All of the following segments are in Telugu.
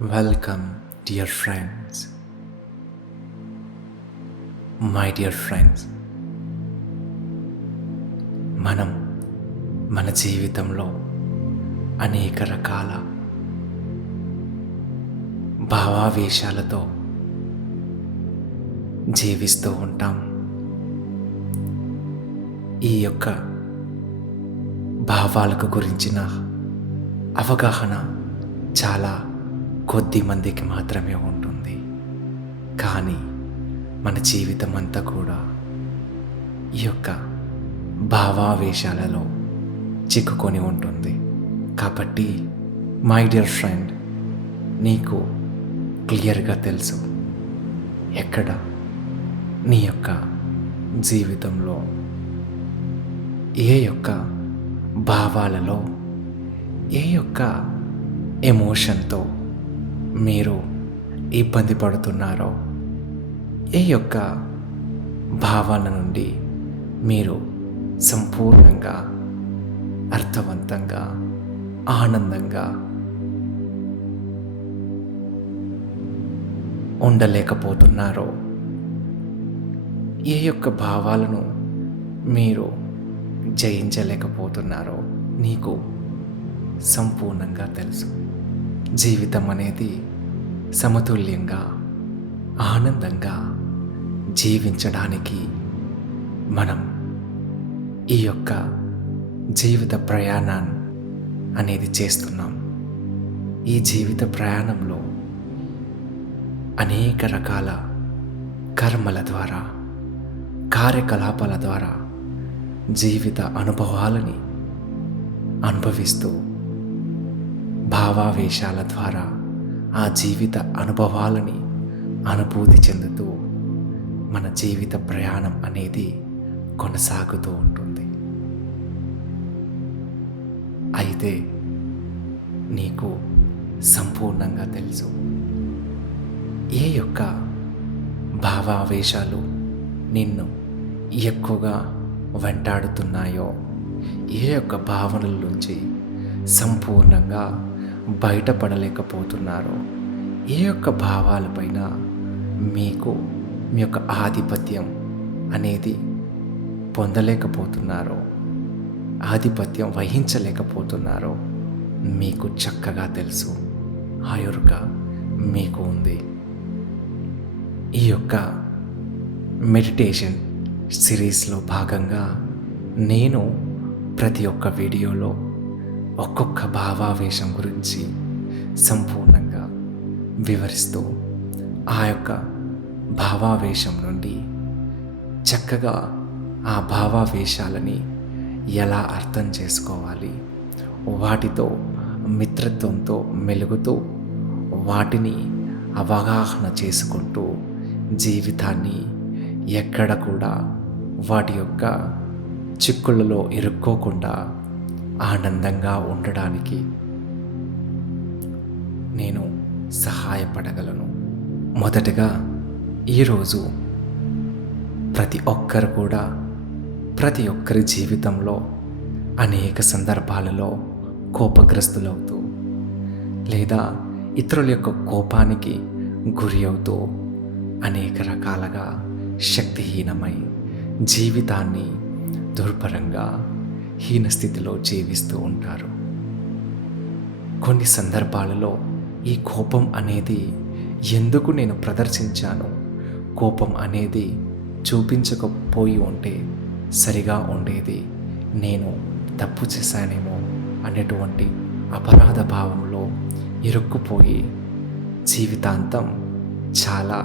Welcome, dear friends. My dear friends, మనం మన జీవితంలో అనేక రకాల భావావేశాలతో జీవిస్తూ ఉంటాం. ఈ యొక్క భావాలకు గురించిన అవగాహన చాలా కొద్ది మందికి మాత్రమే ఉంటుంది. కానీ మన జీవితం అంతా కూడా ఈ యొక్క భావావేశాలలో చిక్కుకొని ఉంటుంది. కాబట్టి మై డియర్ ఫ్రెండ్, నీకు క్లియర్గా తెలుసు ఎక్కడ నీ యొక్క జీవితంలో ఏ యొక్క భావాలలో ఏ యొక్క ఎమోషన్తో మీరు ఇబ్బంది పడుతున్నారో, ఏ యొక్క భావాల నుండి మీరు సంపూర్ణంగా అర్థవంతంగా ఆనందంగా ఉండలేకపోతున్నారో, ఏ యొక్క భావాలను మీరు జయించలేకపోతున్నారో నీకు సంపూర్ణంగా తెలుసు. జీవితం అనేది సమతుల్యంగా ఆనందంగా జీవించడానికి మనం ఈ యొక్క జీవిత ప్రయాణాన్ని అనేది చేస్తున్నాం. ఈ జీవిత ప్రయాణంలో అనేక రకాల కర్మల ద్వారా, కార్యకలాపాల ద్వారా జీవిత అనుభవాలని అనుభవిస్తూ, భావావేశాల ద్వారా ఆ జీవిత అనుభవాలని అనుభూతి చెందుతూ మన జీవిత ప్రయాణం అనేది కొనసాగుతూ ఉంటుంది. అయితే నీకు సంపూర్ణంగా తెలుసు ఏ యొక్క భావావేశాలు నిన్ను ఎక్కువగా వెంటాడుతున్నాయో, ఏ యొక్క భావనల నుంచి సంపూర్ణంగా బయటపడలేకపోతున్నారో, ఏ యొక్క భావాలపైన మీకు మీ యొక్క ఆధిపత్యం అనేది పొందలేకపోతున్నారో, ఆధిపత్యం వహించలేకపోతున్నారో మీకు చక్కగా తెలుసు. ఆ ఎరుక మీకు ఉంది. ఈ యొక్క మెడిటేషన్ సిరీస్లో భాగంగా నేను ప్రతి ఒక్క వీడియోలో ఒక్కొక్క భావావేశం గురించి సంపూర్ణంగా వివరిస్తూ, ఆ యొక్క భావావేశం నుండి చక్కగా ఆ భావావేశాలని ఎలా అర్థం చేసుకోవాలి, వాటితో మిత్రత్వంతో మెలుగుతూ వాటిని అవగాహన చేసుకుంటూ జీవితాన్ని ఎక్కడ కూడా వాటి యొక్క చిక్కులలో ఇరుక్కోకుండా ఆనందంగా ఉండడానికి నేను సహాయపడగలను. మొదటగా ఈరోజు ప్రతి ఒక్కరి జీవితంలో అనేక సందర్భాలలో కోపగ్రస్తులవుతూ, లేదా ఇతరుల యొక్క కోపానికి గురి అవుతూ అనేక రకాలుగా శక్తిహీనమై జీవితాన్ని దుర్భరంగా హీనస్థితిలో జీవిస్తూ ఉంటారు. కొన్ని సందర్భాలలో ఈ కోపం అనేది ఎందుకు నేను ప్రదర్శించాను, కోపం అనేది చూపించకపోయి ఉంటే సరిగా ఉండేది, నేను తప్పు చేశానేమో అనేటువంటి అపరాధ భావంలో ఇరుక్కుపోయి జీవితాంతం చాలా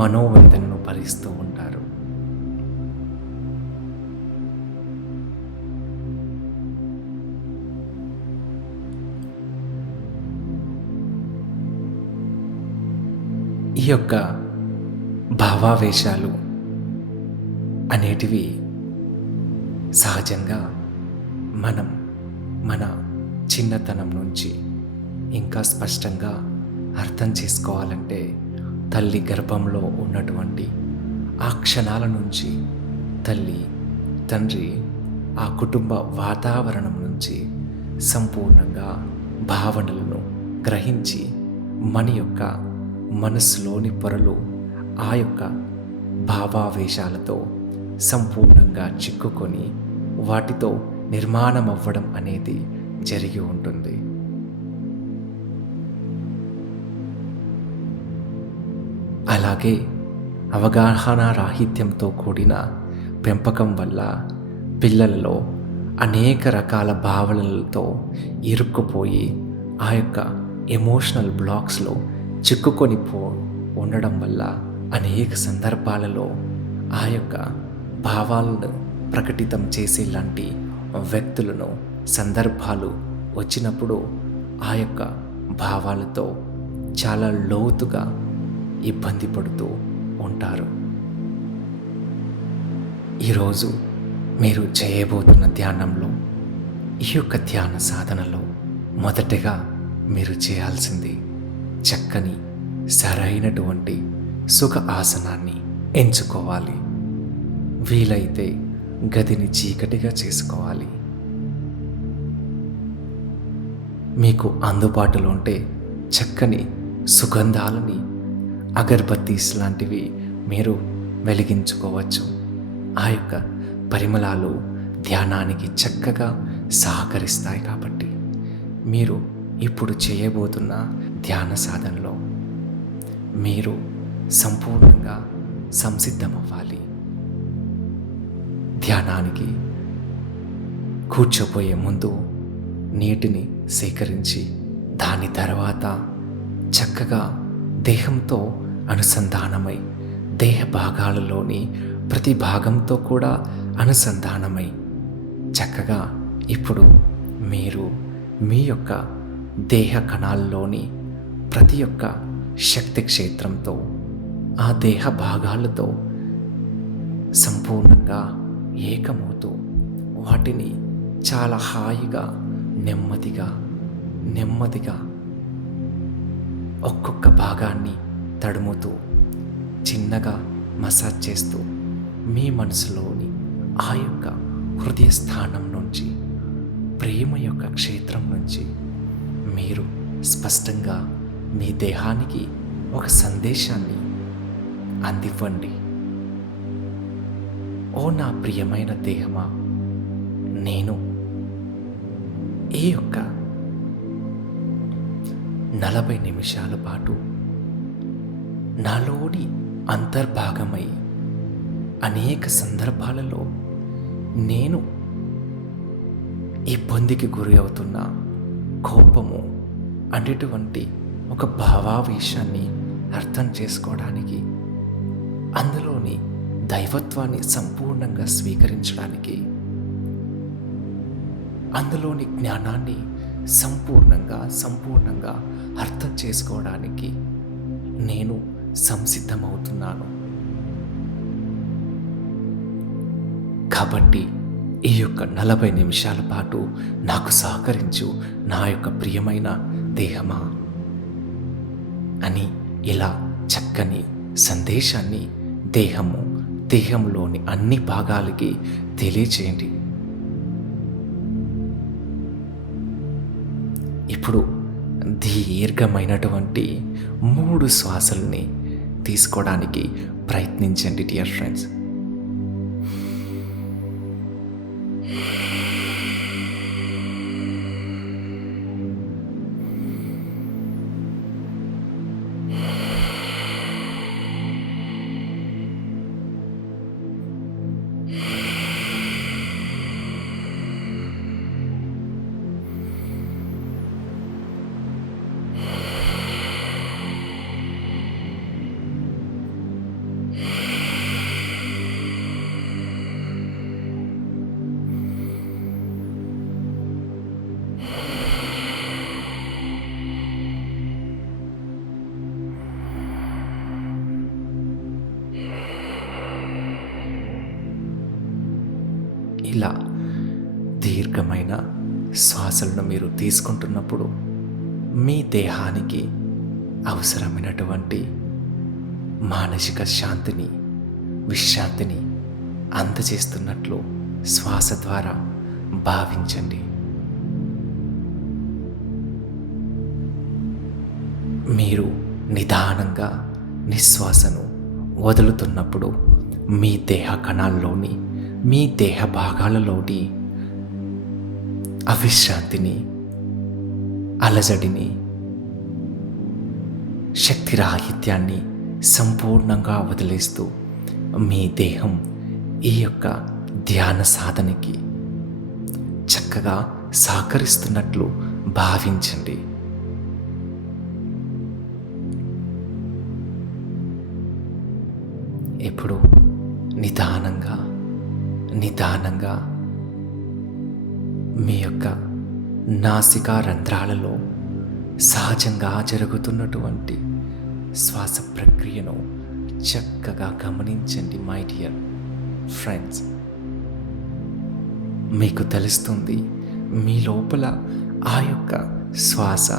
మనోవేదనను భరిస్తూ ఉంటారు. ఈ యొక్క భావావేశాలు అనేటివి సహజంగా మనం మన చిన్నతనం నుంచి ఇంకా స్పష్టంగా అర్థం చేసుకోవాలంటే తల్లి గర్భంలో ఉన్నటువంటి ఆ క్షణాల నుంచి తల్లి తండ్రి ఆ కుటుంబ వాతావరణం నుంచి సంపూర్ణంగా భావనలను గ్రహించి మన యొక్క మనస్సులోని పొరలు ఆ యొక్క భావావేశాలతో సంపూర్ణంగా చిక్కుకొని వాటితో నిర్మాణం అవ్వడం అనేది జరిగి ఉంటుంది. అలాగే అవగాహన రాహిత్యంతో కూడిన పెంపకం వల్ల పిల్లలలో అనేక రకాల భావనలతో ఇరుక్కుపోయి ఆ యొక్క ఎమోషనల్ బ్లాక్స్లో చిక్కుకొని ఉండడం వల్ల అనేక సందర్భాలలో ఆ యొక్క భావాలను ప్రకటితం చేసేలాంటి వ్యక్తులను సందర్భాలు వచ్చినప్పుడు ఆ యొక్క భావాలతో చాలా లోతుగా ఇబ్బంది పడుతూ ఉంటారు. ఈరోజు మీరు చేయబోతున్న ధ్యానంలో, ఈ యొక్క ధ్యాన సాధనలో మొదటగా మీరు చేయాల్సింది చక్కని సరైనటువంటి సుఖ ఆసనాన్ని ఎంచుకోవాలి. వీలైతే గదిని చీకటిగా చేసుకోవాలి. మీకు అందుబాటులో ఉంటే చక్కని సుగంధాలని, అగర్బత్తీస్ లాంటివి మీరు వెలిగించుకోవచ్చు. ఆ యొక్క పరిమళాలు ధ్యానానికి చక్కగా సహకరిస్తాయి. కాబట్టి మీరు ఇప్పుడు చేయబోతున్న ధ్యాన సాధనలో మీరు సంపూర్ణంగా సంసిద్ధమవ్వాలి. ధ్యానానికి కూర్చోపోయే ముందు నీటిని సేకరించి దాని తర్వాత చక్కగా దేహంతో అనుసంధానమై, దేహ భాగాలలోని ప్రతి భాగంతో కూడా అనుసంధానమై చక్కగా ఇప్పుడు మీరు మీ యొక్క దేహ కణాల్లోని ప్రతి ఒక్క శక్తి క్షేత్రంతో, ఆ దేహ భాగాలతో సంపూర్ణంగా ఏకమవుతూ వాటిని చాలా హాయిగా నెమ్మదిగా ఒక్కొక్క భాగాన్ని తడుముతూ చిన్నగా మసాజ్ చేస్తూ మీ మనసులోని ఆ యొక్క హృదయ స్థానం నుంచి, ప్రేమ యొక్క క్షేత్రం నుంచి మీరు స్పష్టంగా మీ దేహానికి ఒక సందేశాన్ని అందివ్వండి. ఓ నా ప్రియమైన దేహమా, నేను ఈ యొక్క 40 నిమిషాల పాటు నాలోని అంతర్భాగమై అనేక సందర్భాలలో నేను ఇబ్బందికి గురి అవుతున్న కోపము అనేటువంటి ఒక భావావేశాన్ని అర్థం చేసుకోవడానికి, అందులోని దైవత్వాన్ని సంపూర్ణంగా స్వీకరించడానికి, అందులోని జ్ఞానాన్ని సంపూర్ణంగా అర్థం చేసుకోవడానికి నేను సంసిద్ధమవుతున్నాను. కాబట్టి ఈ యొక్క 40 నిమిషాల పాటు నాకు సహకరించు నా యొక్క ప్రియమైన దేహమా అని ఇలా చక్కని సందేశాన్ని దేహంలోని అన్ని భాగాలకి తెలియచేయండి. ఇప్పుడు దీర్ఘమైనటువంటి 3 శ్వాసల్ని తీసుకోవడానికి ప్రయత్నించండి డియర్ ఫ్రెండ్స్. ఇలా దీర్ఘమైన శ్వాసలను మీరు తీసుకుంటున్నప్పుడు మీ దేహానికి అవసరమైనటువంటి మానసిక శాంతిని, విశ్రాంతిని అందజేస్తున్నట్లు శ్వాస ద్వారా భావించండి. మీరు నిదానంగా నిశ్వాసను వదులుతున్నప్పుడు మీ దేహ కణాల్లోని, మీ దేహ భాగాలలోని అవిశ్రాంతిని, అలజడిని, శక్తిరాహిత్యాన్ని సంపూర్ణంగా వదిలేస్తూ మీ దేహం ఈ యొక్క ధ్యాన సాధనకి చక్కగా సహకరిస్తున్నట్లు భావించండి. ఇప్పుడు నిదానంగా నిదానంగా మీ యొక్క నాసికా రంధ్రాలలో సహజంగా జరుగుతున్నటువంటి శ్వాస ప్రక్రియను చక్కగా గమనించండి. మై డియర్ ఫ్రెండ్స్, మీకు తెలుస్తుంది మీ లోపల ఆ యొక్క శ్వాస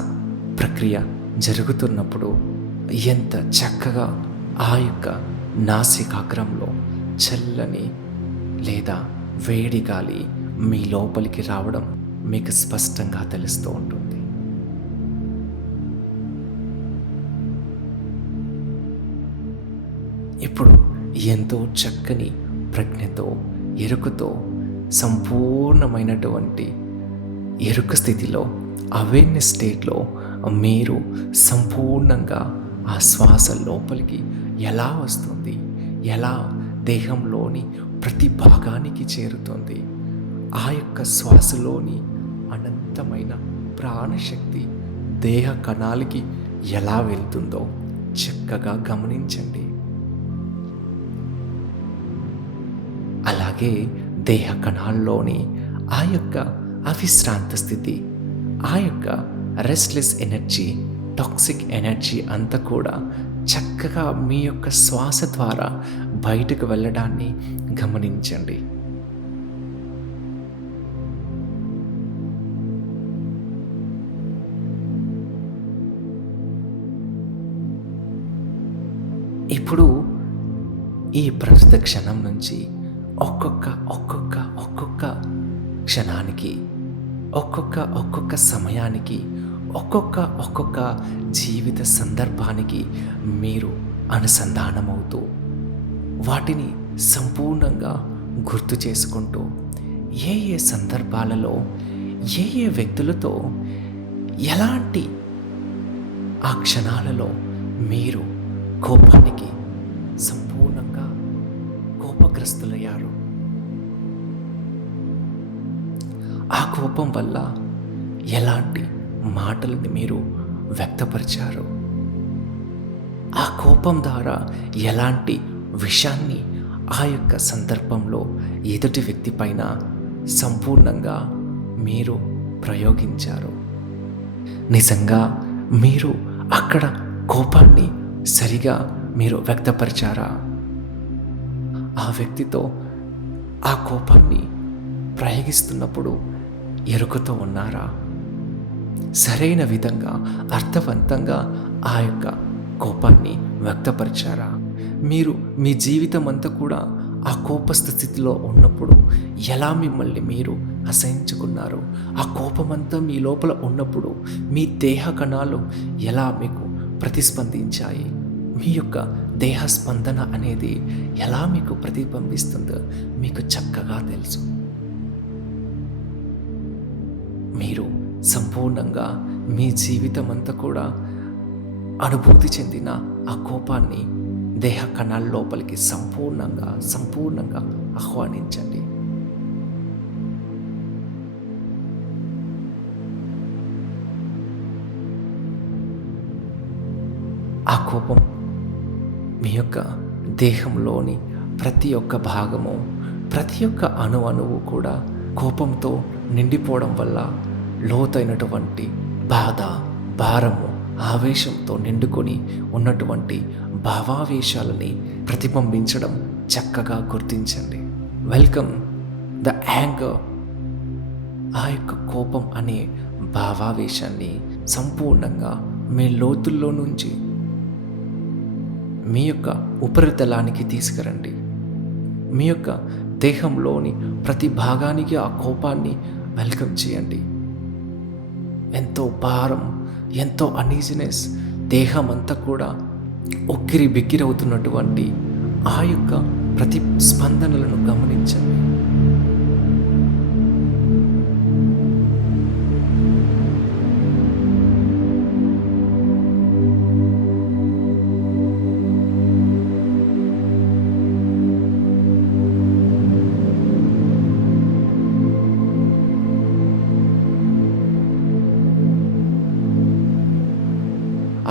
ప్రక్రియ జరుగుతున్నప్పుడు ఎంత చక్కగా ఆ యొక్క నాసికాగ్రంలో చల్లని లేదా వేడి గాలి మీ లోపలికి రావడం మీకు స్పష్టంగా తెలుస్తూ ఉంటుంది. ఇప్పుడు ఎంతో చక్కని ప్రజ్ఞతో, ఎరుకతో, సంపూర్ణమైనటువంటి ఎరుక స్థితిలో, అవేర్నెస్ స్టేట్లో మీరు సంపూర్ణంగా ఆ శ్వాస లోపలికి ఎలా వస్తుంది, ఎలా దేహంలోని ప్రతి భాగానికి చేరుతుంది, ఆ యొక్క శ్వాసలోని అనంతమైన ప్రాణశక్తి దేహ కణాలకి ఎలా వెళ్తుందో చక్కగా గమనించండి. అలాగే దేహ కణాల్లోని ఆ యొక్క అవిశ్రాంత స్థితి, ఆ యొక్క రెస్ట్లెస్ ఎనర్జీ, టాక్సిక్ ఎనర్జీ అంతా కూడా చక్కగా మీ యొక్క శ్వాస ద్వారా బయటకు వెళ్ళడాన్ని గమనించండి. ఇప్పుడు ఈ ప్రస్తుత క్షణం నుంచి ఒక్కొక్క క్షణానికి, ఒక్కొక్క సమయానికి, ఒక్కొక్క జీవిత సందర్భానికి మీరు అనుసంధానమవుతూ వాటిని సంపూర్ణంగా గుర్తు చేసుకుంటూ ఏ సందర్భాలలో ఏ వ్యక్తులతో ఎలాంటి ఆ క్షణాలలో మీరు కోపానికి సంపూర్ణంగా కోపగ్రస్తులయ్యారు, ఆ కోపం వల్ల ఎలాంటి మాటలని మీరు వ్యక్తపరిచారు, ఆ కోపం ద్వారా ఎలాంటి విషయాన్ని ఆ యొక్క సందర్భంలో ఎదుటి వ్యక్తి పైన సంపూర్ణంగా మీరు ప్రయోగించారు. నిజంగా మీరు అక్కడ కోపాన్ని సరిగా మీరు వ్యక్తపరిచారా? ఆ వ్యక్తితో ఆ కోపాన్ని ప్రయోగిస్తున్నప్పుడు ఎరుకతో ఉన్నారా? సరైన విధంగా అర్థవంతంగా ఆ యొక్క కోపాన్ని వ్యక్తపరిచారా? మీరు మీ జీవితం అంతా కూడా ఆ కోపస్థ స్థితిలో ఉన్నప్పుడు ఎలా మిమ్మల్ని మీరు అసహించుకున్నారు? ఆ కోపమంతా మీ లోపల ఉన్నప్పుడు మీ దేహ కణాలు ఎలా మీకు ప్రతిస్పందించాయి? మీ యొక్క దేహ స్పందన అనేది ఎలా మీకు ప్రతిబింబిస్తుందో మీకు చక్కగా తెలుసు. మీరు సంపూర్ణంగా మీ జీవితం అంతా కూడా అనుభూతి చెందిన ఆ కోపాన్ని దేహ కణాల లోపలికి సంపూర్ణంగా ఆహ్వానించండి. ఆ కోపం మీ యొక్క దేహంలోని ప్రతి ఒక్క భాగము, ప్రతి ఒక్క అణువు కూడా కోపంతో నిండిపోవడం వల్ల లోతైనటువంటి బాధ, భారము, ఆవేశంతో నిండుకొని ఉన్నటువంటి భావావేశాలని ప్రతిబింబించడం చక్కగా గుర్తించండి. Welcome the anger. ఆ యొక్క కోపం అనే భావావేశాన్ని సంపూర్ణంగా మీ లోతుల్లో నుంచి మీ యొక్క ఉపరితలానికి తీసుకురండి. మీ యొక్క దేహంలోని ప్రతి భాగానికి ఆ కోపాన్ని వెల్కమ్ చేయండి. ఎంతో భారం, ఎంతో అనీజినెస్, దేహమంతా కూడా ఉక్కిరి బిక్కిరవుతున్నటువంటి ఆ యొక్క ప్రతిస్పందనలను గమనించండి.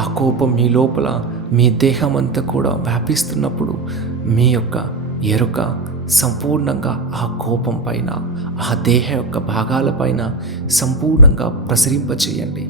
ఆ కోపం మీ లోపల మీ దేహమంతా కూడా వ్యాపిస్తున్నప్పుడు మీ యొక్క ఎరుక సంపూర్ణంగా ఆ కోపం పైన, ఆ దేహ యొక్క భాగాలపైన సంపూర్ణంగా ప్రసరింపచేయండి.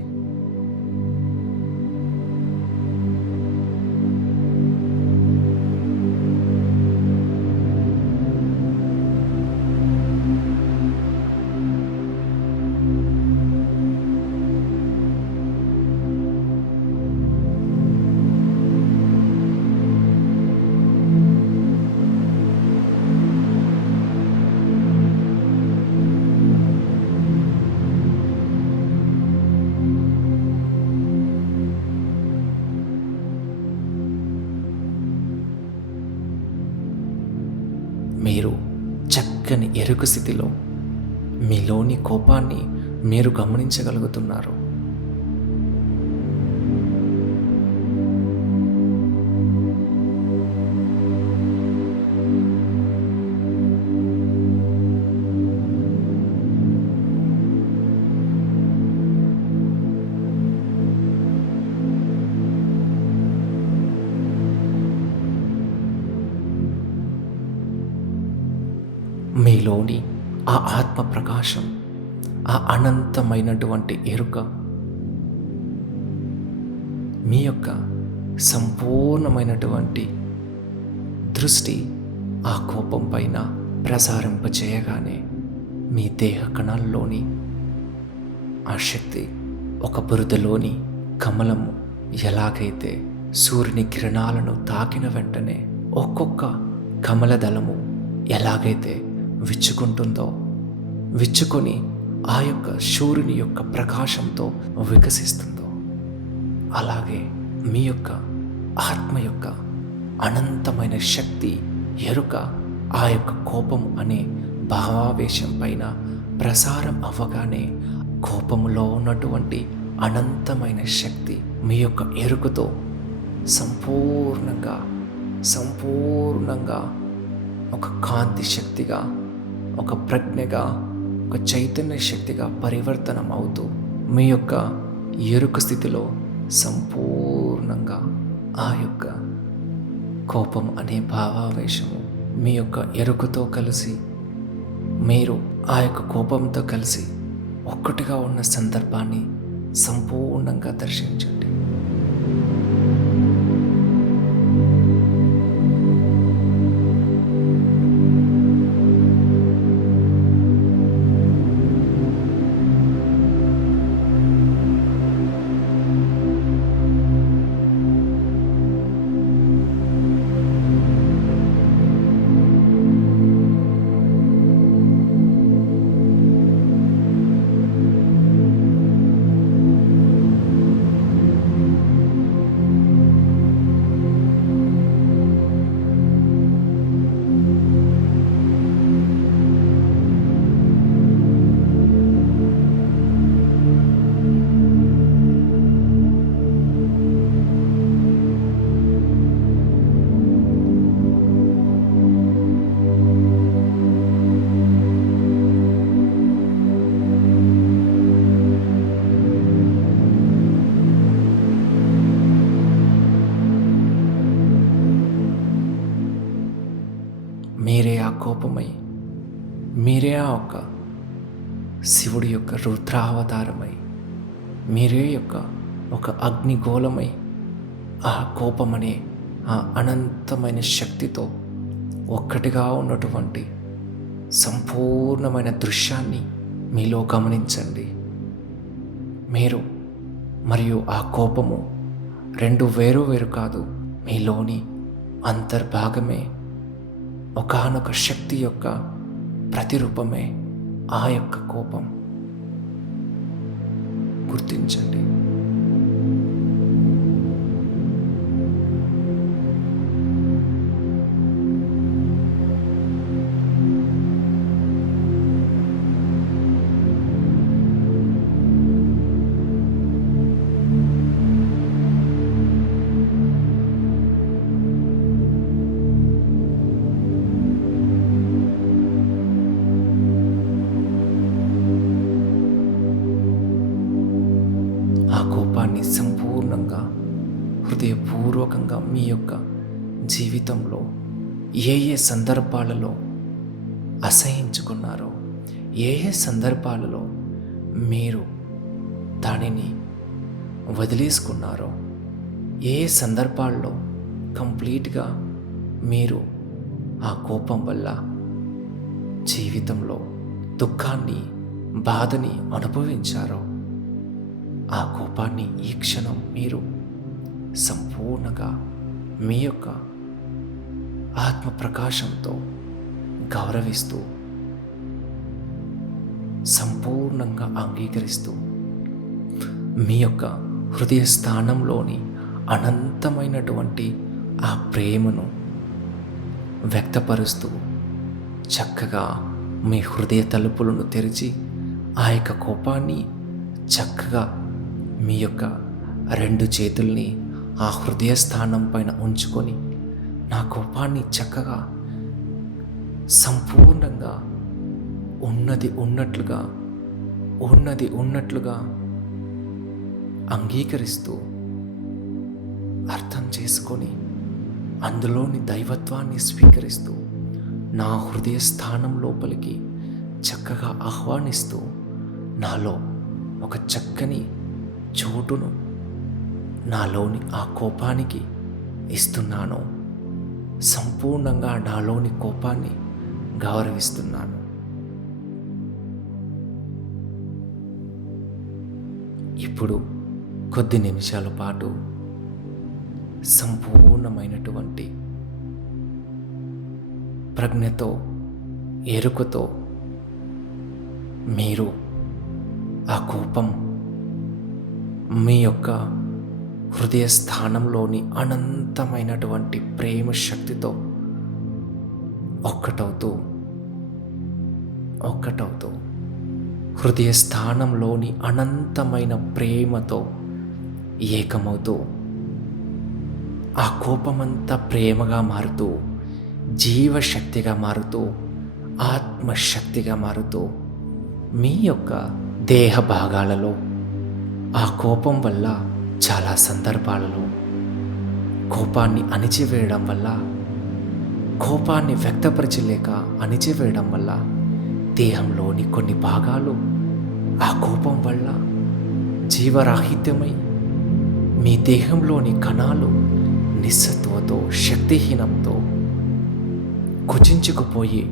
మీరు చక్కని ఎరుక స్థితిలో మీలోని కోపాన్ని మీరు గమనించగలుగుతున్నారు. మీలోని ఆ ఆత్మ ప్రకాశం, ఆ అనంతమైనటువంటి ఎరుక మీ యొక్క సంపూర్ణమైనటువంటి దృష్టి ఆ కోపం పైన ప్రసారింపచేయగానే మీ దేహ కణాల్లోని ఆ శక్తి ఒక బురదలోని కమలము ఎలాగైతే సూర్యుని కిరణాలను తాకిన వెంటనే ఒక్కొక్క కమలదళము ఎలాగైతే విచ్చుకుంటుందో, విచ్చుకొని ఆ యొక్క సూర్యుని యొక్క ప్రకాశంతో వికసిస్తుందో, అలాగే మీ యొక్క ఆత్మ యొక్క అనంతమైన శక్తి ఎరుక ఆ యొక్క కోపం అనే భావావేశం పైన ప్రసారం అవ్వగానే కోపములో ఉన్నటువంటి అనంతమైన శక్తి మీ యొక్క ఎరుకతో సంపూర్ణంగా ఒక కాంతి శక్తిగా, ఒక ప్రజ్ఞగా, ఒక చైతన్య శక్తిగా పరివర్తనం అవుతూ మీ యొక్క ఎరుక స్థితిలో సంపూర్ణంగా ఆ యొక్క కోపం అనే భావావేశము మీ యొక్క ఎరుకతో కలిసి, మీరు ఆ యొక్క కోపంతో కలిసి ఒక్కటిగా ఉన్న సందర్భాన్ని సంపూర్ణంగా దర్శించండి. మీరే ఆ కోపమై, మీరే ఆ యొక్క శివుడి యొక్క రుద్రావతారమై, మీరే యొక్క ఒక అగ్నిగోళమై ఆ కోపమనే ఆ అనంతమైన శక్తితో ఒక్కటిగా ఉన్నటువంటి సంపూర్ణమైన దృశ్యాన్ని మీలో గమనించండి. మీరు మరియు ఆ కోపము రెండు వేరు కాదు, మీలోని అంతర్భాగమే, ఒకానొక శక్తి యొక్క ప్రతిరూపమే ఆ యొక్క కోపం. గుర్తించండి. కోపాన్ని సంపూర్ణంగా హృదయపూర్వకంగా మీ యొక్క జీవితంలో ఏ ఏ సందర్భాలలో అసహించుకున్నారో, ఏ ఏ సందర్భాలలో మీరు దానిని వదిలేసుకున్నారో, ఏ ఏ సందర్భాల్లో కంప్లీట్గా మీరు ఆ కోపం వల్ల జీవితంలో దుఃఖాన్ని, బాధని అనుభవించారో, ఆ కోపాన్ని ఈ క్షణం మీరు సంపూర్ణంగా మీ యొక్క ఆత్మ ప్రకాశంతో గౌరవిస్తూ, సంపూర్ణంగా అంగీకరిస్తూ, మీ యొక్క హృదయ స్థానంలోని అనంతమైనటువంటి ఆ ప్రేమను వ్యక్తపరుస్తూ చక్కగా మీ హృదయ తలుపులను తెరిచి ఆ యొక్క కోపాన్ని చక్కగా మీ యొక్క 2 చేతుల్ని ఆ హృదయ స్థానం పైన ఉంచుకొని నా కోపాన్ని చక్కగా సంపూర్ణంగా ఉన్నది ఉన్నట్లుగా అంగీకరిస్తూ, అర్థం చేసుకొని అందులోని దైవత్వాన్ని స్వీకరిస్తూ నా హృదయ స్థానం లోపలికి చక్కగా ఆహ్వానిస్తూ నాలో ఒక చక్కని చోటును నాలోని ఆ కోపానికి ఇస్తున్నాను. సంపూర్ణంగా నాలోని కోపాన్ని గౌరవిస్తున్నాను. ఇప్పుడు కొద్ది నిమిషాల పాటు సంపూర్ణమైనటువంటి ప్రజ్ఞతో, ఎరుకతో మీరు ఆ కోపం మీ యొక్క హృదయ స్థానంలోని అనంతమైనటువంటి ప్రేమ శక్తితో ఒక్కటవుతూ హృదయ స్థానంలోని అనంతమైన ప్రేమతో ఏకమవుతూ, ఆ కోపమంతా ప్రేమగా మారుతూ, జీవశక్తిగా మారుతూ, ఆత్మశక్తిగా మారుతూ మీ యొక్క దేహ భాగాలలో ఆ కోపం వల్ల చాలా సందర్భాలలో కోపాన్ని అణిచివేయడం వల్ల, కోపాన్ని వ్యక్తపరచలేక అణిచివేయడం వల్ల దేహంలోని కొన్ని భాగాలు ఆ కోపం వల్ల జీవరాహిత్యమై మీ దేహంలోని కణాలు నిస్సత్వతో, శక్తిహీనంతో కుచించుకుపోయి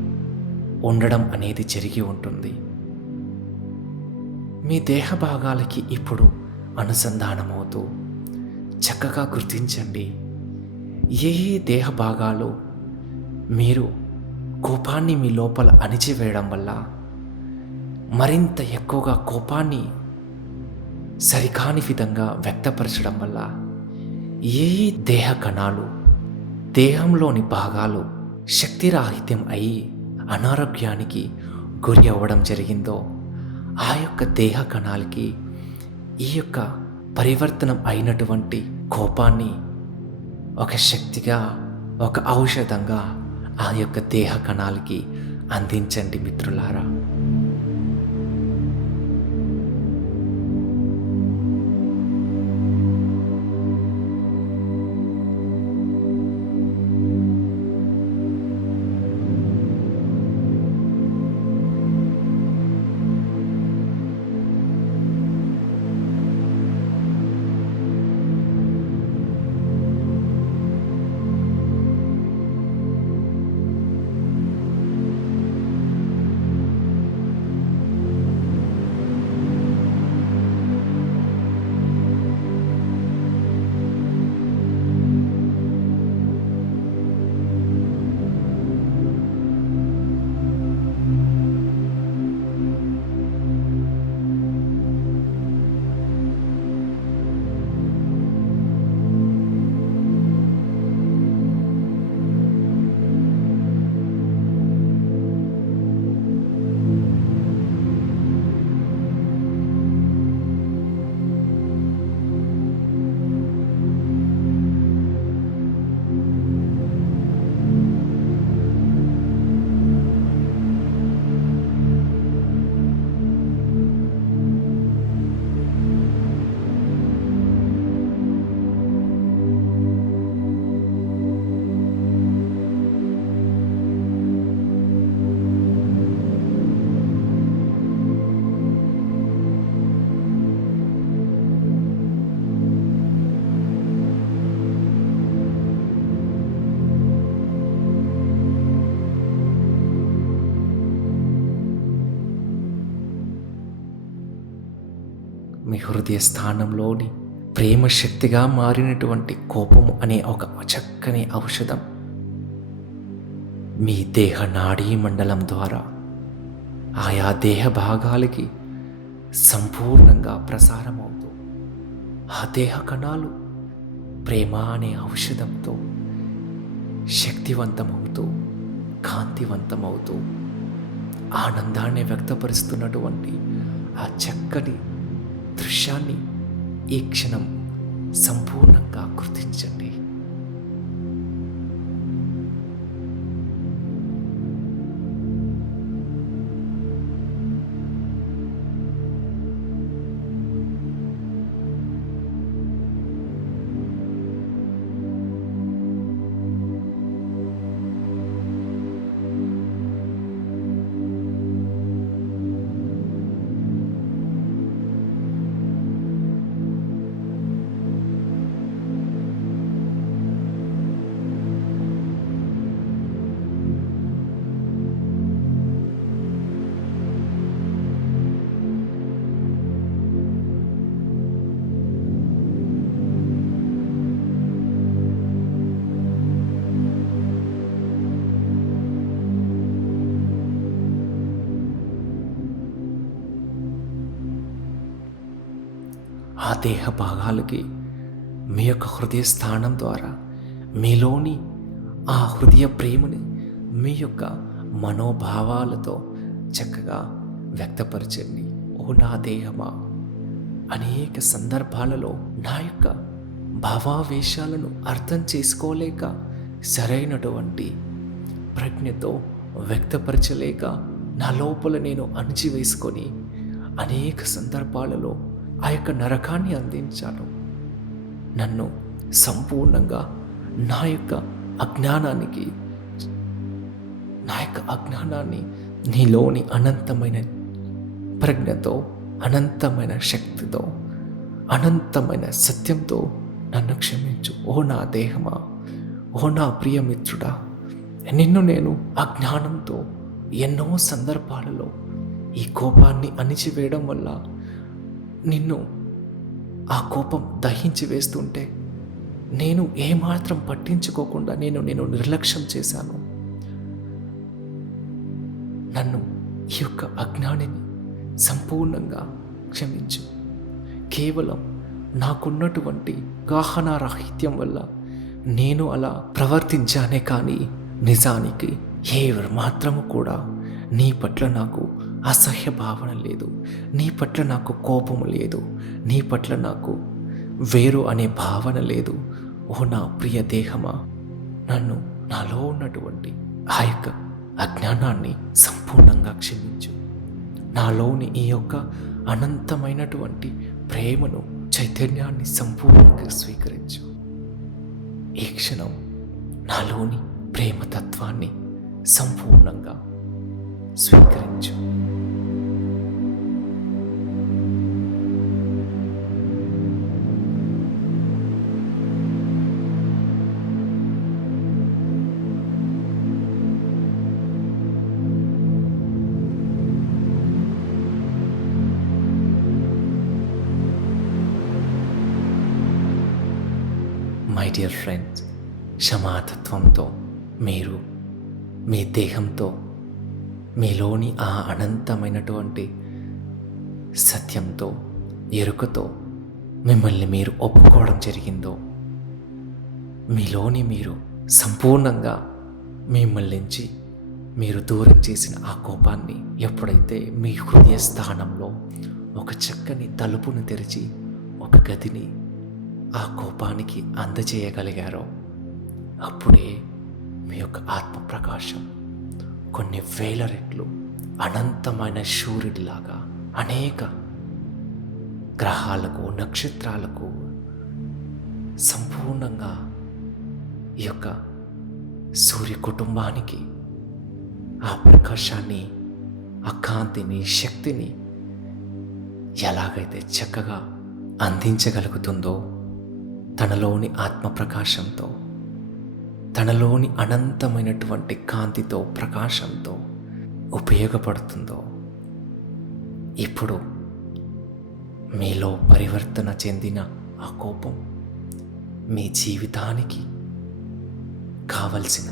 ఉండడం అనేది జరిగి ఉంటుంది. మీ దేహ భాగాలకి ఇప్పుడు అనుసంధానమవుతూ చక్కగా గుర్తించండి, ఏ దేహ భాగాలు మీరు కోపాన్ని మీ లోపల అణిచివేయడం వల్ల, మరింత ఎక్కువగా కోపాన్ని సరికాని విధంగా వ్యక్తపరచడం వల్ల ఏ దేహ కణాలు, దేహంలోని భాగాలు శక్తిరాహిత్యం అయి అనారోగ్యానికి గురి అవ్వడం జరిగిందో, ఆ యొక్క దేహ కణాలకి ఈ యొక్క పరివర్తనం అయినటువంటి కోపాన్ని ఒక శక్తిగా, ఒక ఔషధంగా ఆ యొక్క దేహ కణాలకి అందించండి మిత్రులారా. మీ హృదయ స్థానంలోని ప్రేమ శక్తిగా మారినటువంటి కోపము అనే ఒక చక్కని ఔషధం మీ దేహ నాడీ మండలం ద్వారా ఆయా దేహ భాగాలకి సంపూర్ణంగా ప్రసారమవుతూ ఆ దేహ కణాలు ప్రేమ అనే ఔషధంతో శక్తివంతమవుతూ కాంతివంతమవుతూ ఆనందాన్ని వ్యక్తపరుస్తున్నటువంటి ఆ చక్కని దృశ్యాన్ని ఈ క్షణం సంపూర్ణంగా గుర్తించండి. ఆ దేహ భాగాలకి మీ యొక్క హృదయ స్థానం ద్వారా మీలోని ఆ హృదయ ప్రేమని మీ యొక్క మనోభావాలతో చక్కగా వ్యక్తపరచండి. ఓ నా దేహమా, అనేక సందర్భాలలో నా యొక్క భావావేశాలను అర్థం చేసుకోలేక సరైనటువంటి ప్రజ్ఞతో వ్యక్తపరచలేక నా లోపల నేను అణిచివేసుకొని అనేక సందర్భాలలో ఆ యొక్క నరకాన్ని అందించాను. నన్ను సంపూర్ణంగా నా యొక్క అజ్ఞానాన్ని నీలోని అనంతమైన ప్రజ్ఞతో, అనంతమైన శక్తితో, అనంతమైన సత్యంతో నన్ను క్షమించు. ఓ నా దేహమా, ఓ నా ప్రియమిత్రుడా, నిన్ను నేను అజ్ఞానంతో ఎన్నో సందర్భాలలో ఈ కోపాన్ని అణిచివేయడం వల్ల నిన్ను ఆ కోపం దహించి వేస్తుంటే నేను ఏమాత్రం పట్టించుకోకుండా నేను నిర్లక్ష్యం చేశాను. నన్ను ఈ యొక్క అజ్ఞానిని సంపూర్ణంగా క్షమించు. కేవలం నాకున్నటువంటి గాహనారాహిత్యం వల్ల నేను అలా ప్రవర్తించానే కానీ నిజానికి ఏ మాత్రము కూడా నీ పట్ల నాకు అసహ్య భావన లేదు, నీ పట్ల నాకు కోపము లేదు, నీ పట్ల నాకు వేరు అనే భావన లేదు. ఓ నా ప్రియ దేహమా, నన్ను నాలో ఉన్నటువంటి ఆ యొక్క అజ్ఞానాన్ని సంపూర్ణంగా క్షమించు. నాలోని ఈ యొక్క అనంతమైనటువంటి ప్రేమను, చైతన్యాన్ని సంపూర్ణంగా స్వీకరించు. ఈ క్షణం నాలోని ప్రేమతత్వాన్ని సంపూర్ణంగా స్వీకరించు. మై డియర్ ఫ్రెండ్స్, క్షమాతత్వంతో మీరు మీ దేహంతో మీలోని ఆ అనంతమైనటువంటి సత్యంతో, ఎరుకతో మిమ్మల్ని మీరు ఒప్పుకోవడం జరిగిందో, మీలోని మీరు సంపూర్ణంగా మిమ్మల్ని మీరు దూరం చేసిన ఆ కోపాన్ని ఎప్పుడైతే మీ హృదయ స్థానంలో ఒక చక్కని తలుపును తెరిచి ఒక గదిని ఆ కోపానికి అందజేయగలిగారో, అప్పుడే మీ యొక్క ఆత్మ ప్రకాశం కొన్ని వేల రెట్లు అనంతమైన సూర్యుడిలాగా అనేక గ్రహాలకు, నక్షత్రాలకు సంపూర్ణంగా ఈ యొక్క సూర్య కుటుంబానికి ఆ ప్రకాశాన్ని, ఆ కాంతిని, శక్తిని ఎలాగైతే చక్కగా అందించగలుగుతుందో, తనలోని ఆత్మ ప్రకాశంతో, తనలోని అనంతమైనటువంటి కాంతితో, ప్రకాశంతో ఉపయోగపడుతుందో, ఇప్పుడు మీలో పరివర్తన చెందిన ఆ కోపం మీ జీవితానికి కావలసిన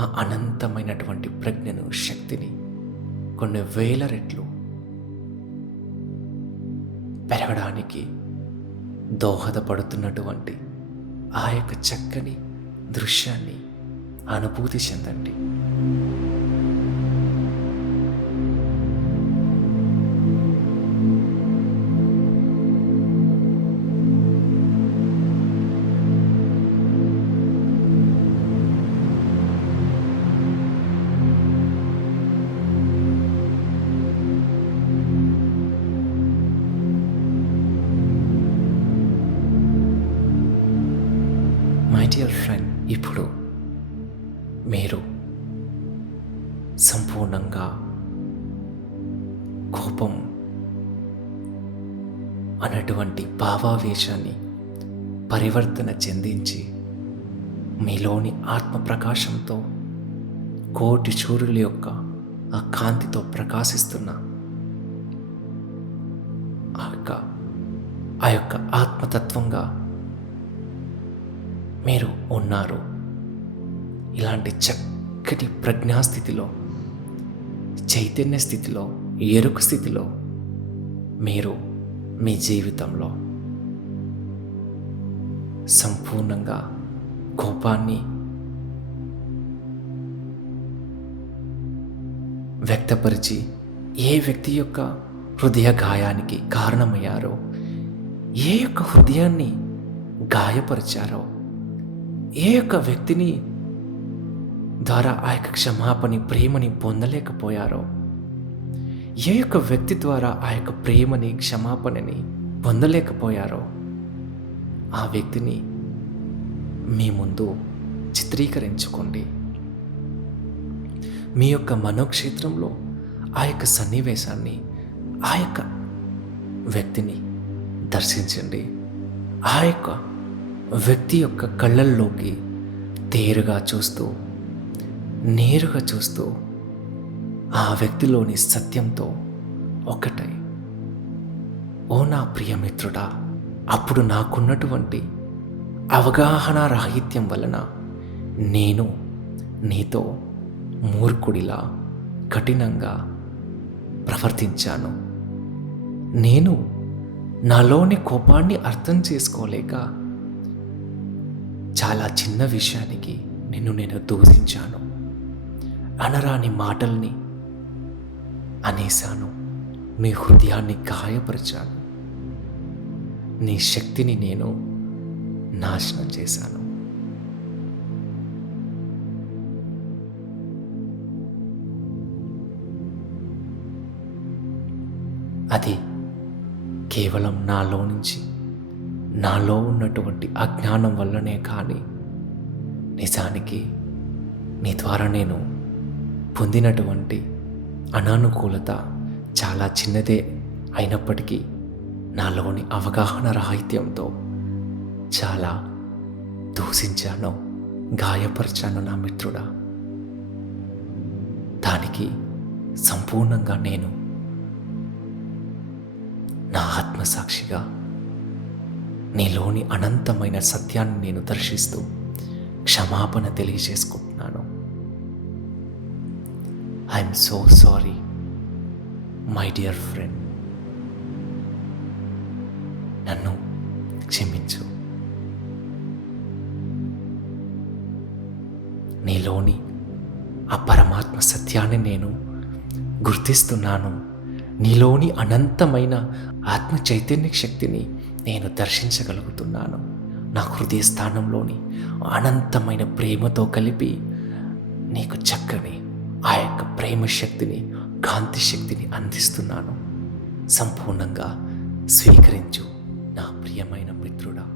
ఆ అనంతమైనటువంటి ప్రజ్ఞను, శక్తిని కొన్ని వేల రెట్లు పెరగడానికి దోహదపడుతున్నటువంటి ఆ యొక్క చక్కని దృశ్యాన్ని అనుభూతి చెందండి. మై డియర్ ఫ్రెండ్, ఇప్పుడు మీరు సంపూర్ణంగా కోపం అనేటువంటి భావావేశాన్ని పరివర్తన చెందించి మీలోని ఆత్మ ప్రకాశంతో కోటి సూర్యుల యొక్క ఆ కాంతితో ప్రకాశిస్తున్న ఆ యొక్క ఆత్మతత్వంగా మీరు ఉన్నారు. ఇలాంటి చక్కటి ప్రజ్ఞాస్థితిలో, చైతన్య స్థితిలో, ఎరుక స్థితిలో మీరు మీ జీవితంలో సంపూర్ణంగా కోపాన్ని వ్యక్తపరిచి ఏ వ్యక్తి యొక్క హృదయ గాయానికి కారణమయ్యారో, ఏ యొక్క హృదయాన్ని గాయపరిచారో, ఏ యొక్క వ్యక్తిని ద్వారా ఆ యొక్క క్షమాపణని, ప్రేమని పొందలేకపోయారో, ఏ యొక్క వ్యక్తి ద్వారా ఆ యొక్క ప్రేమని, క్షమాపణని పొందలేకపోయారో ఆ వ్యక్తిని మీ ముందు చిత్రీకరించుకోండి. మీ యొక్క మనోక్షేత్రంలో ఆ యొక్క సన్నివేశాన్ని, ఆ యొక్క వ్యక్తిని దర్శించండి. ఆ యొక్క వ్యక్తి యొక్క కళ్ళల్లోకి తేరుగా చూస్తూ, నేరుగా చూస్తూ ఆ వ్యక్తిలోని సత్యంతో ఒకటై, ఓ నా ప్రియమిత్రుడా, అప్పుడు నాకున్నటువంటి అవగాహన రాహిత్యం వలన నేను నీతో మూర్ఖుడిలా కఠినంగా ప్రవర్తించాను. నేను నాలోని కోపాన్ని అర్థం చేసుకోలేక చాలా చిన్న విషయానికి నేను దూషించాను. అనరాని మాటల్ని అనేశాను. నీ హృదయాన్ని గాయపరిచాను. నీ శక్తిని నేను నాశనం చేశాను. అది కేవలం నాలో నుంచి, నాలో ఉన్నటువంటి అజ్ఞానం వల్లనే కానీ, నిజానికి నీ ద్వారా నేను పొందినటువంటి అనానుకూలత చాలా చిన్నదే అయినప్పటికీ నాలోని అవగాహన రాహిత్యంతో చాలా దూషించాను, గాయపరిచాను నా మిత్రుడా. దానికి సంపూర్ణంగా నేను నా ఆత్మసాక్షిగా నీలోని అనంతమైన సత్యాన్ని నేను దర్శిస్తూ క్షమాపణ తెలియజేసుకుంటున్నాను. I'm so sorry my dear friend. నన్ను క్షమించు. నీలోని ఆ పరమాత్మ సత్యాన్ని నేను గుర్తిస్తున్నాను. నీలోని అనంతమైన ఆత్మ చైతన్య శక్తిని నేను దర్శించగలుగుతున్నాను. నా హృదయ స్థానంలోని అనంతమైన ప్రేమతో కలిపి నీకు చక్కని ఆ యొక్క ప్రేమ శక్తిని, కాంతి శక్తిని అందిస్తున్నాను. సంపూర్ణంగా స్వీకరించు నా ప్రియమైన మిత్రుడా.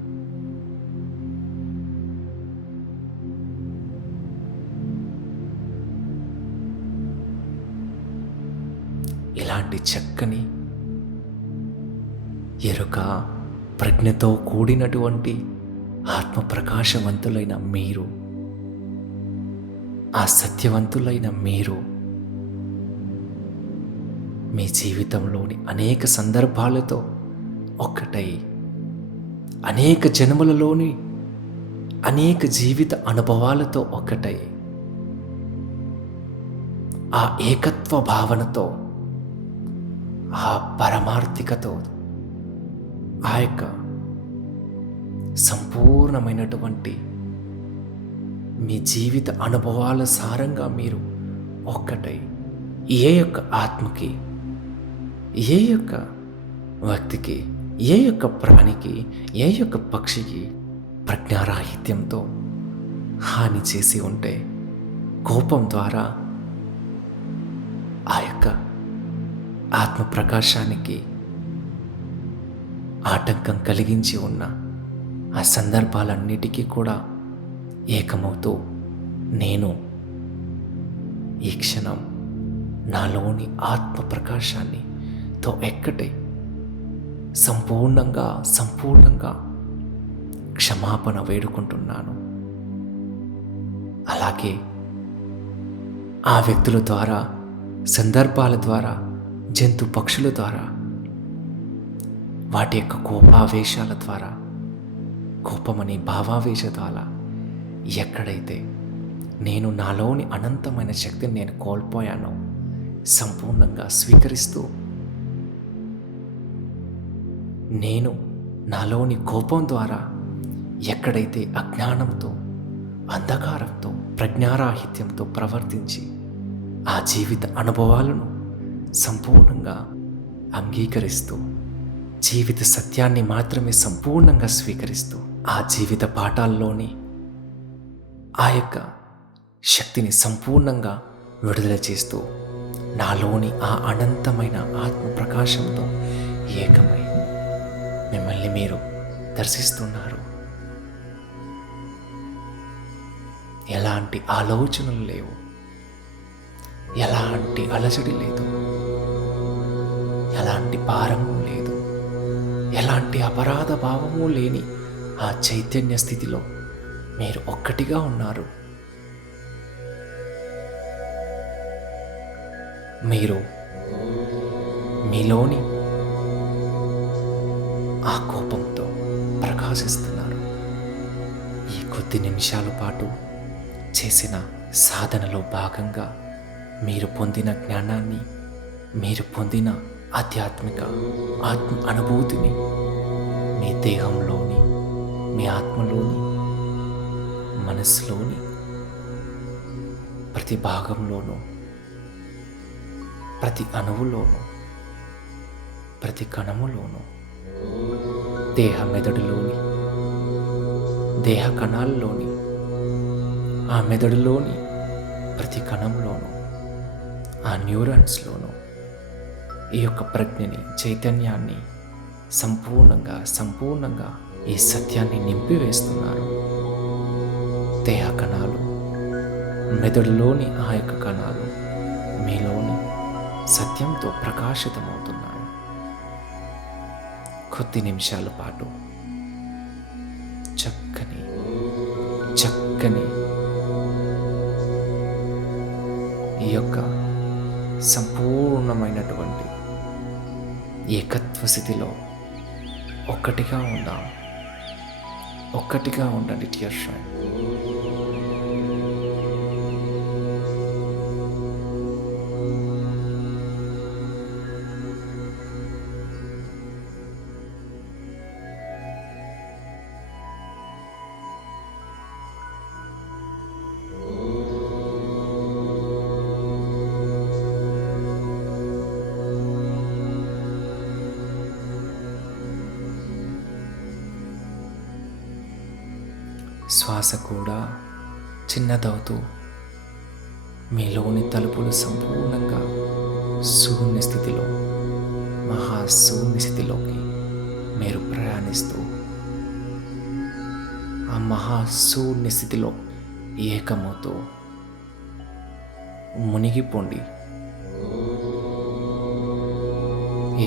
ఇలాంటి చక్కని ఎరుక, ప్రజ్ఞతో కూడినటువంటి ఆత్మ ప్రకాశవంతులైన మీరు, ఆ సత్యవంతులైన మీరు మీ జీవితంలోని అనేక సందర్భాలతో ఒక్కటై అనేక జన్మలలోని అనేక జీవిత అనుభవాలతో ఒక్కటై ఆ ఏకత్వ భావనతో, ఆ పరమార్థికతో, ఆ యొక్క సంపూర్ణమైనటువంటి మీ జీవిత అనుభవాల సారంగా మీరు ఒక్కటై ఏ యొక్క ఆత్మకి, ఏ యొక్క వ్యక్తికి, ఏ యొక్క ప్రాణికి, ఏ యొక్క పక్షికి ప్రజ్ఞారాహిత్యంతో హాని చేసి ఉంటే, కోపం ద్వారా ఆ యొక్క ఆత్మ ప్రకాశానికి ఆటంకం కలిగించి ఉన్న ఆ సందర్భాలన్నిటికీ కూడా ఏకమవుతూ, నేను ఈ క్షణం నాలోని ఆత్మ ప్రకాశాన్ని తో ఎక్కటే సంపూర్ణంగా క్షమాపణ వేడుకుంటున్నాను. అలాగే ఆ వ్యక్తుల ద్వారా, సందర్భాల ద్వారా, జంతు పక్షుల ద్వారా, వాటి యొక్క కోపావేశాల ద్వారా, కోపమనే భావావేశ ద్వారా ఎక్కడైతే నేను నాలోని అనంతమైన శక్తిని నేను కోల్పోయానో సంపూర్ణంగా స్వీకరిస్తూ, నేను నాలోని కోపం ద్వారా ఎక్కడైతే అజ్ఞానంతో, అంధకారంతో, ప్రజ్ఞారాహిత్యంతో ప్రవర్తించి ఆ జీవిత అనుభవాలను సంపూర్ణంగా అంగీకరిస్తూ, జీవిత సత్యాన్ని మాత్రమే సంపూర్ణంగా స్వీకరిస్తూ, ఆ జీవిత పాఠాల్లోని ఆ యొక్క శక్తిని సంపూర్ణంగా విడుదల చేస్తూ, నాలోని ఆ అనంతమైన ఆత్మ ప్రకాశంతో ఏకమై మిమ్మల్ని మీరు దర్శిస్తున్నారు. ఎలాంటి ఆలోచనలు లేవు, ఎలాంటి అలజడి లేదు, ఎలాంటి భారము లేదు, ఎలాంటి అపరాధ భావము లేని ఆ చైతన్య స్థితిలో మీరు ఒక్కటిగా ఉన్నారు. మీరు మీలోని ఆ కోపంతో ప్రకాశిస్తున్నారు. ఈ కొద్ది నిమిషాల పాటు చేసిన సాధనలో భాగంగా మీరు పొందిన జ్ఞానాన్ని, మీరు పొందిన ఆధ్యాత్మిక ఆత్మ అనుభూతిని మీ దేహంలోని, మీ ఆత్మలోని, మనసులోని ప్రతి భాగంలోనూ, ప్రతి అణువులోనూ, ప్రతి కణములోనూ, దేహ మెదడులోని, దేహ కణాల్లోని, ఆ మెదడులోని ప్రతి కణంలోనూ, ఆ న్యూరాన్స్లోనూ ఈ యొక్క ప్రజ్ఞని, చైతన్యాన్ని సంపూర్ణంగా ఈ సత్యాన్ని నింపివేస్తున్నారు. దేహ కణాలు, మెదడులోని ఆ యొక్క కణాలు మీలోని సత్యంతో ప్రకాశితమవుతున్నాయి. కొద్ది నిమిషాల పాటు చక్కని ఈ యొక్క సంపూర్ణమైనటువంటి ఏకత్వ స్థితిలో ఒక్కటిగా ఉండండి డియర్ ఫ్రెండ్. శ్వాస కూడా చిన్నదవుతూ మీలోని తలుపులు సంపూర్ణంగా శూన్య స్థితిలో, మహాశూన్య స్థితిలోకి మీరు ప్రయాణిస్తూ ఆ మహాశూన్య స్థితిలో ఏకమవుతూ మునిగిపోండి.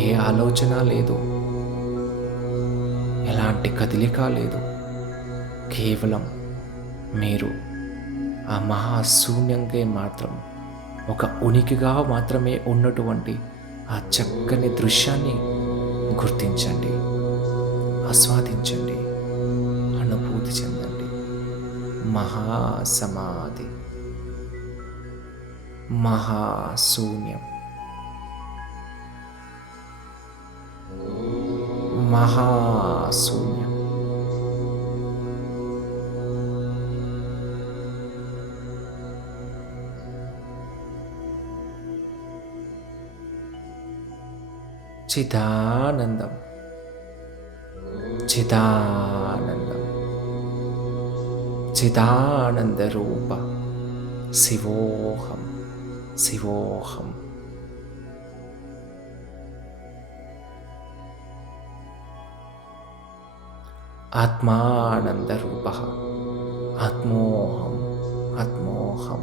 ఏ ఆలోచన లేదు, ఎలాంటి కదలిక లేదు. కేవలం మీరు ఆ మహాశూన్యంగా మాత్రం ఒక ఉనికిగా మాత్రమే ఉన్నటువంటి ఆ చక్కని దృశ్యాన్ని గుర్తించండి. ఆస్వాదించండి, అనుభూతి చెందండి. మహాసమాధి, మహాశూన్యం, మహాశూన్యం. చిదానందం, చిదానందం, చిదానంద రూప శివోహం, శివోహం. ఆత్మానంద రూప ఆత్మోహం, ఆత్మోహం.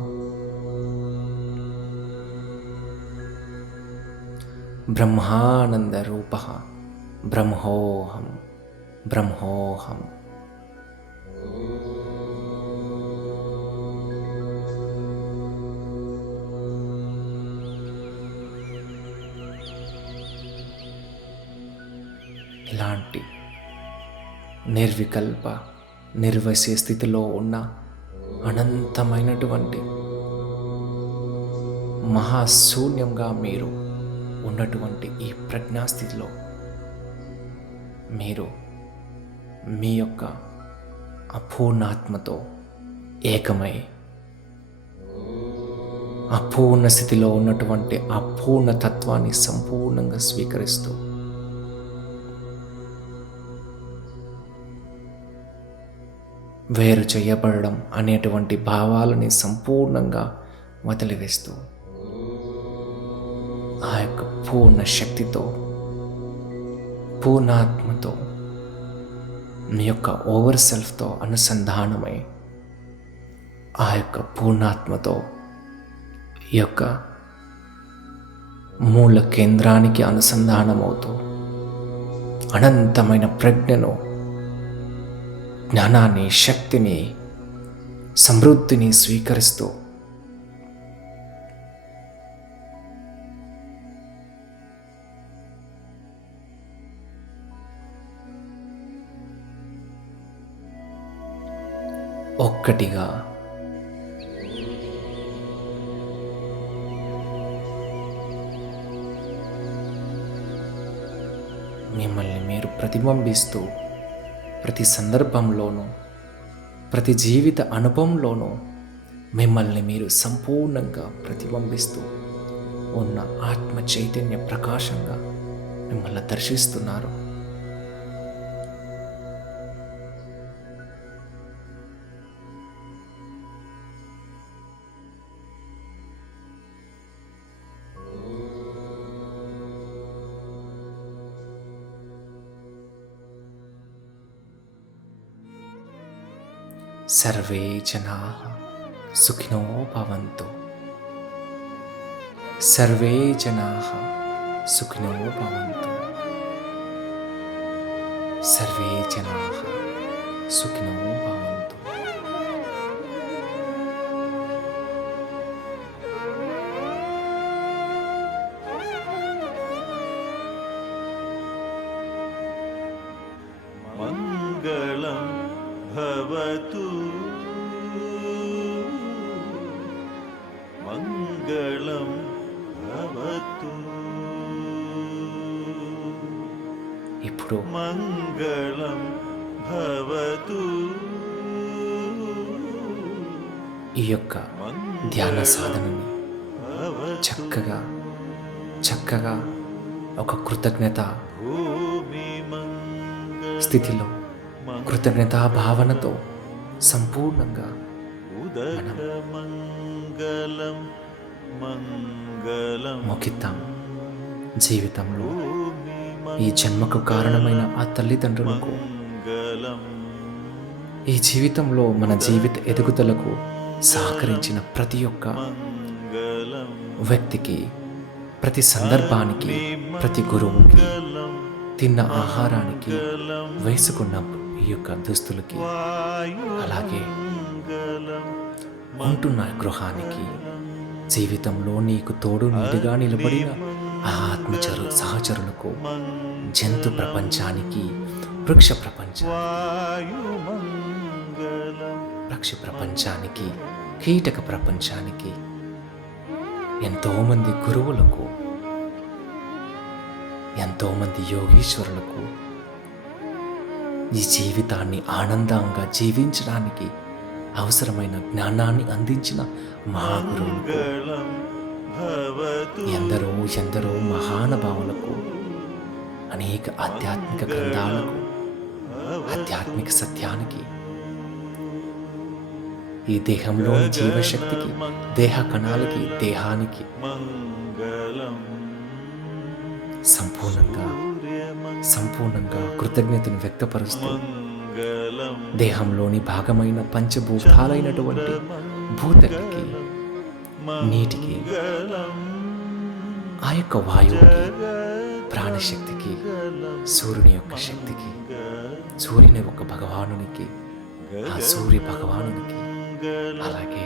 బ్రహ్మానంద రూప బ్రహ్మోహం, బ్రహ్మోహం. ఇలాంటి నిర్వికల్ప నిర్వస్య స్థితిలో ఉన్న అనంతమైనటువంటి మహాశూన్యంగా మీరు ఉన్నటువంటి ఈ ప్రజ్ఞాస్థితిలో మీరు మీ యొక్క అపూర్ణాత్మతో ఏకమై అపూర్ణ స్థితిలో ఉన్నటువంటి అపూర్ణ తత్వాన్ని సంపూర్ణంగా స్వీకరిస్తూ వేరు చేయబడడం అనేటువంటి భావాలని సంపూర్ణంగా వదిలివేస్తూ ఆ యొక్క పూర్ణ శక్తితో, పూర్ణాత్మతో, మీ యొక్క ఓవర్ సెల్ఫ్తో అనుసంధానమై ఆ యొక్క పూర్ణాత్మతో ఈ యొక్క మూల కేంద్రానికి అనుసంధానమవుతూ అనంతమైన ప్రజ్ఞను, జ్ఞానాన్ని, శక్తిని, సమృద్ధిని స్వీకరిస్తూ ఒక్కటిగా మిమ్మల్ని మీరు ప్రతిబింబిస్తూ ప్రతి సందర్భంలోనూ, ప్రతి జీవిత అనుభవంలోనూ మిమ్మల్ని మీరు సంపూర్ణంగా ప్రతిబింబిస్తూ ఉన్న ఆత్మ చైతన్య ప్రకాశంగా మిమ్మల్ని దర్శిస్తున్నారు. సర్వే జనాః సుఖినో భవంతు, సర్వే జనాః సుఖినో భవంతు, సర్వే జనాః సుఖినో భవంతు. మంగళం భవతు, మంగళం భవతు. ఇప్పుడు మంగళం భవతు. ఈ యొక్క ధ్యాన సాధనని చక్కగా చక్కగా ఒక కృతజ్ఞత స్థితిలో, కృతజ్ఞతా భావనతో సంపూర్ణంగా మనం మొక్కిద్దాం. జీవితంలో ఈ జన్మకు కారణమైన ఆ తల్లిదండ్రులకు, ఈ జీవితంలో మన జీవిత ఎదుగుదలకు సహకరించిన ప్రతి ఒక్క వ్యక్తికి, ప్రతి సందర్భానికి, ప్రతి గురువుకి, తిన్న ఆహారానికి, వేసుకున్న ఈ యొక్క దుస్తులకి, అలాగే ఉంటున్న గృహానికి, జీవితంలో నీకు తోడు నీటిగా నిలబడిన ఆ సహచరులకు, జంతు ప్రపంచానికి, వృక్ష ప్రపంచం, వాయుమంగళం పక్షి ప్రపంచానికి, కీటక ప్రపంచానికి, ఎంతోమంది గురువులకు, ఎంతోమంది యోగీశ్వరులకు ఈ జీవితాన్ని ఆనందంగా జీవించడానికి అవసరమైన జ్ఞానాన్ని అందించిన మహాగురువులకు, మంగళం భవతు ఎందరో ఎందరో మహానుభావులకు, అనేక ఆధ్యాత్మిక గ్రంథాలకు, ఆధ్యాత్మిక సత్యానికి, ఈ దేహంలోని జీవశక్తికి, దేహ కణాలకి, దేహానికి మంగళం సంపూర్ణంగా కృతజ్ఞతను వ్యక్తపరుస్తూ మంగళం దేహంలోని భాగమైన పంచభూతాలైనటువంటి భూతల్లికి, నీటికి, ఆ యొక్క వాయువుకి, ప్రాణశక్తికి, సూర్యుని యొక్క శక్తికి, సూర్యుని యొక్క భగవానునికి, ఆ సూర్య భగవానునికి, అలాగే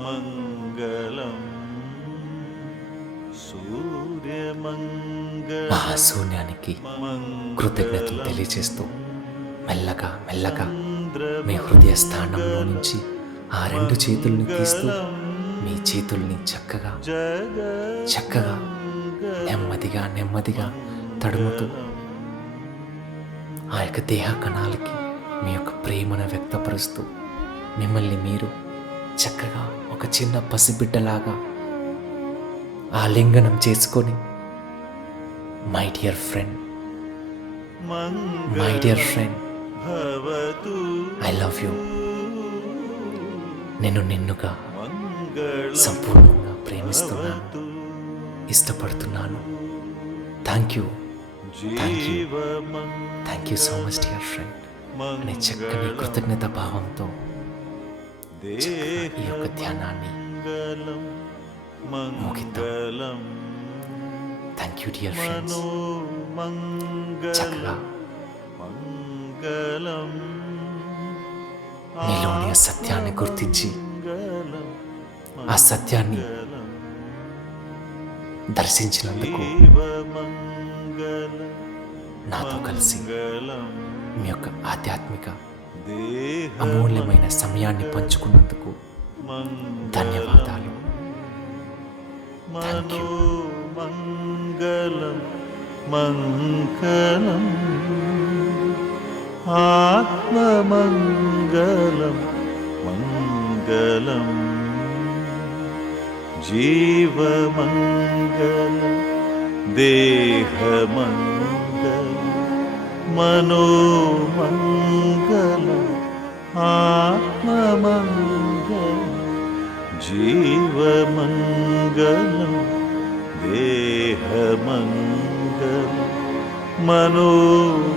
మంగళం సూర్యమంగళం మహాశూన్యానికి కృతజ్ఞతలు తెలియజేస్తూ మెల్లగా మెల్లగా మీ హృదయ స్థానంలో నుంచి ఆ రెండు చేతుల్ని తీస్తూ మీ చేతుల్ని చక్కగా నెమ్మదిగా నెమ్మదిగా తడుముతూ ఆ యొక్క దేహ కణాలకి మీ యొక్క ప్రేమను వ్యక్తపరుస్తూ మిమ్మల్ని మీరు చక్కగా ఒక చిన్న పసిబిడ్డలాగా ఆలింగనం చేసుకొని మై డియర్ ఫ్రెండ్ భవతు ఐ లవ్ యూ, నేను నిన్నుగా మంగళం సంపూర్ణంగా ప్రేమిస్తున్నాను, ఇష్టపడుతున్నాను. Thank you so much dear friend అనే చక్కని కృతజ్ఞత భావంతో ఈ యొక్క ధ్యానాన్ని ముగిద్దాం. Thank you dear friends. చక్కగా మీలోని ఆ సత్యాన్ని గుర్తించి ఆ సత్యాన్ని దర్శించినందుకు నాతో కలిసి మీ యొక్క ఆధ్యాత్మిక అమూల్యమైన సమయాన్ని పంచుకున్నందుకు ధన్యవాదాలు. Thank you. మంగళం మంగళం ఆత్మమంగళం మంగళం జీవమంగళం దేహమంగళం మనోమంగళం ఆత్మమంగళం జీవమంగళం దేహమంగళం మనోమంగళం